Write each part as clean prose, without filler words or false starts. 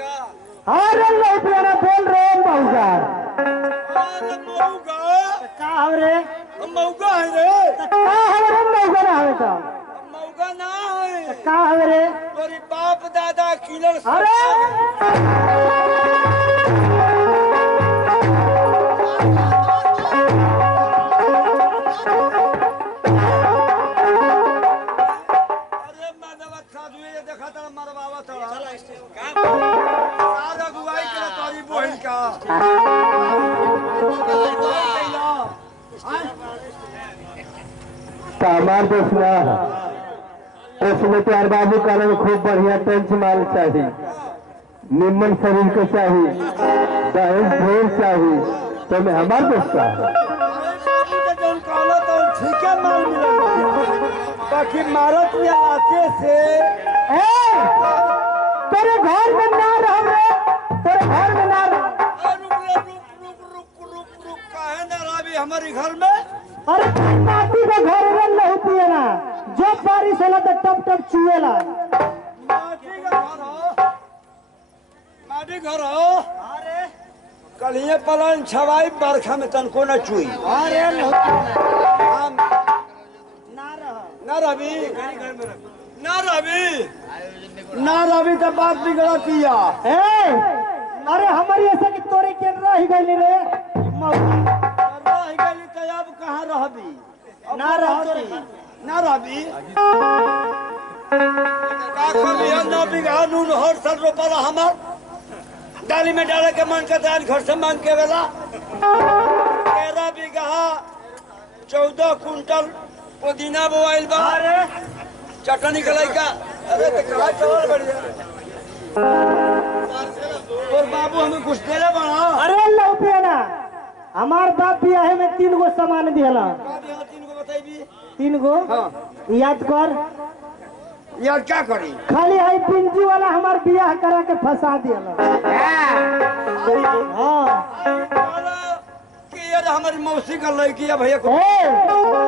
अरे लौटिया बोल रहे मऊगा का रे मौका है रे का हमारे मऊगा ना हवे तो मौका ना है का हवे रे तोरी बाप दादा किलर अरे हमार दोस्ता उसमें प्यार बाबू काले में खूब बढ़िया टेंच माल चाहिए निम्न शरीर को चाहिए दहेज ढेर चाहिए तो मैं हमार दोस्ता ठीक है माल मिला बाकी मारत में आके से तेरे घर में ना रह तेरे घर में ना रह रुक काहे ना रही हमारे घर में अरे माटी का घर में नहीं पिए ना जो बारिश होला तो टप टप चुएला माटी का घर हो माटी घर हो अरे कल ये पलन छवाई बरखा में तनको न चुई अरे ना रवि ना रवि तो बात बिगड़ा किया अरे हमारी ऐसा कि तोरे के रह गई रे रह गई तो अब कहाँ रहबी ना रहती ना रवि का कभी ना बिगहा नून हर साल रोपा हमार डाली में डाले के मन के दाल घर से मांग के वेला 13 बीघा 14 कुंटल पुदीना बोआइल बा अरे चटनी के लइका अरे तो कहा चल बढ़िया और बाबू हमें कुछ देले बना अरे लौटिया ना हमार बाप भी है में 3 गो सामान दिहला 3 गो बताइबी 3 गो हां याद कर यार क्या करी खाली है पिंजी वाला हमार बियाह करा के फंसा दिहला हाँ कि यार हमारी मौसी का लड़की है भैया को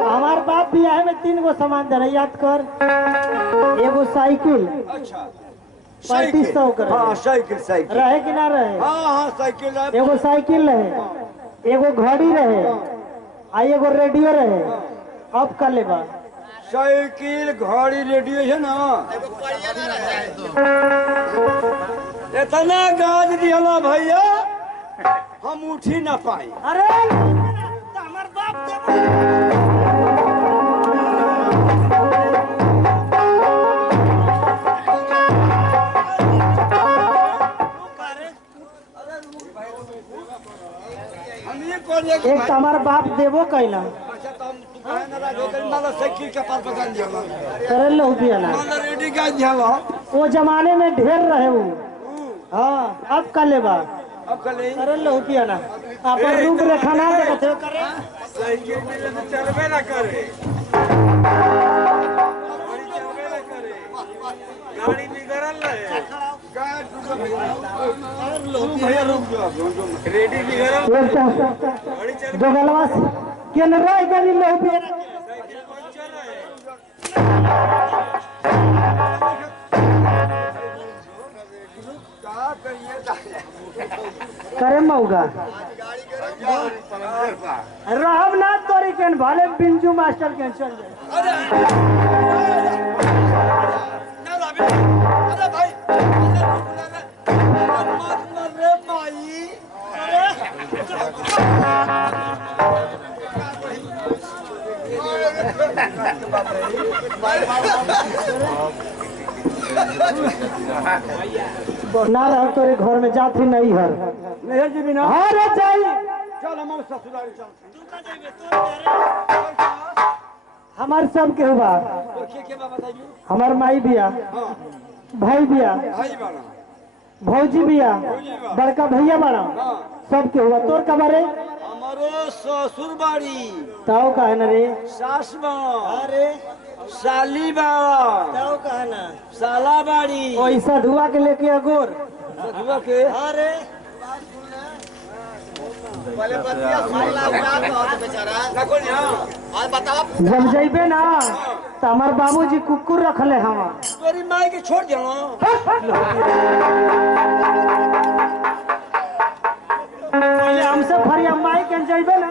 हमार बाप भी है में 3 गो सामान दे रहा याद कर एगो साइकिल अच्छा 3500 कर हाँ साइकिल रहे कि ना रहे हाँ साइकिल है एगो साइकिल रहे एगो घड़ी रहे आ एगो रेडियो रहे अब कर लेबा साइकिल घड़ी रेडियो है ना इतना गाज दिया भैया हम उठी ना पाए अरे हमार बाप एक तो हमार बाप देवो कैला अच्छा तो हम तू कहे ना राजो तेरी माला साइकिल के पास पकड़ दिया करे लो पिया ना माला रेडी का दिया वो जमाने में ढेर रहे वो हाँ अब कर लेबा अब कल करे लो पिया ना अपन रूप रेखा ना देखते करे साइकिल में तो चलबे ना करे चलबे ना करे गाड़ी बिगड़ल है भैया रुक जाओ रेडी बिगड़ल दो गलवा के न रह गई लो पिया साइकिल पंचर है का करिए करे मऊगा रहब ना तोरी के भले बिंजू मास्टर के चल जाए अरे ना रवि अरे भाई रे माई ना रह तोरे घर में जाती नहीं हर नहीं जी बिना अरे जाई चल हम ससुराल चल हमार सब के हुआ और के बा बताइए हमार माई बिया हां भाई बिया भाई बाला भौजी बिया बड़का भैया बड़ा हां सब के हुआ तोर कबारे हमारो ससुर बाड़ी ताऊ का है ना रे सास बा अरे साली बा ताऊ कहा ना साला बाड़ी पैसा धुआ के लेके अगोर ससुरा के अरे पहले बतिया सुन ला बात बेचारा ना कोई हां और बताओ जब जइबे ना तो हमार बाबूजी कुकुर रखले हम तोरी माई के छोड़ दिया जाइबे ना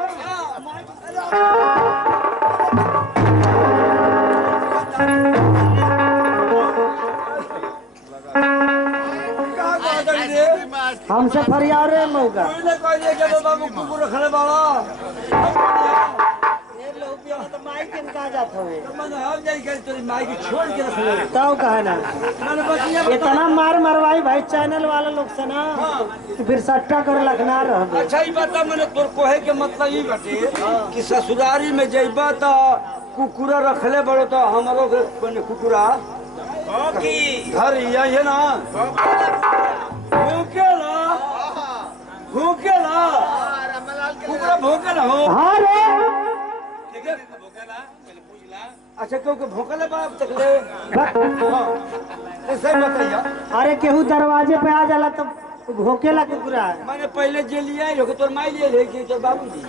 हमसे फरियाद रे मौका बाबू कुकुर रखले बाड़ा ये लोग भी तो माइक इनका जात हवे मन हम जाई के तोरी माई के छोड़ के रखले ताऊ कहा ना मैंने बतिया इतना मार मरवाई भाई चैनल वाले लोग से ना तो फिर सट्टा कर लखना रह अच्छा ही बता मैंने तोर कोहे के मतलब ई बटे कि ससुरारी में जइबा त कुकुरा रखले बड़ो तो हमरो के बने कुकुरा की घर यही है ना भूखेला भूखेला कुकुरा भूखेला हो हाँ रे अच्छा क्योंकि भूखेला बाप तकले हाँ ऐसे बताइए अरे केहू दरवाजे पे आ जाला तो भोकेला कुकुरा मैंने पहले जे लिया है लोग तोर माई लिए ले कि तोर बाबूजी ये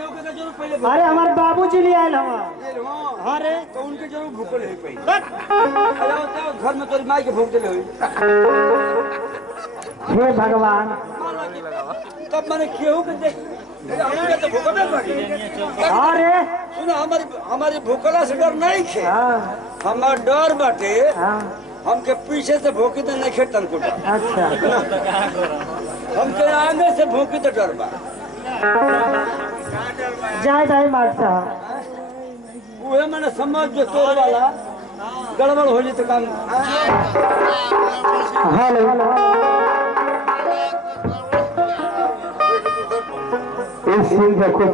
लोग के जरूर पहले अरे हमारे बाबूजी ले आयल हवा हाँ हाँ रे तो उनके जरूर भूखल है पहले अरे होता घर में तोरी माई के भूख देले हुई हे भगवान तब मैंने केहू के देख हमके तो भूखल बाकी हाँ रे सुनो हमारी भूखला से डर नहीं खे हाँ हमार डर बाटे हाँ हमके पीछे से भूखी तो नहीं खे तनको डर अच्छा हमके आगे से भूखी तो डर बा जाए जाए मार साहब उहे मैंने समझ जो तोर वाला गड़बड़ हो जाए तो काम हेलो इस सीन देखो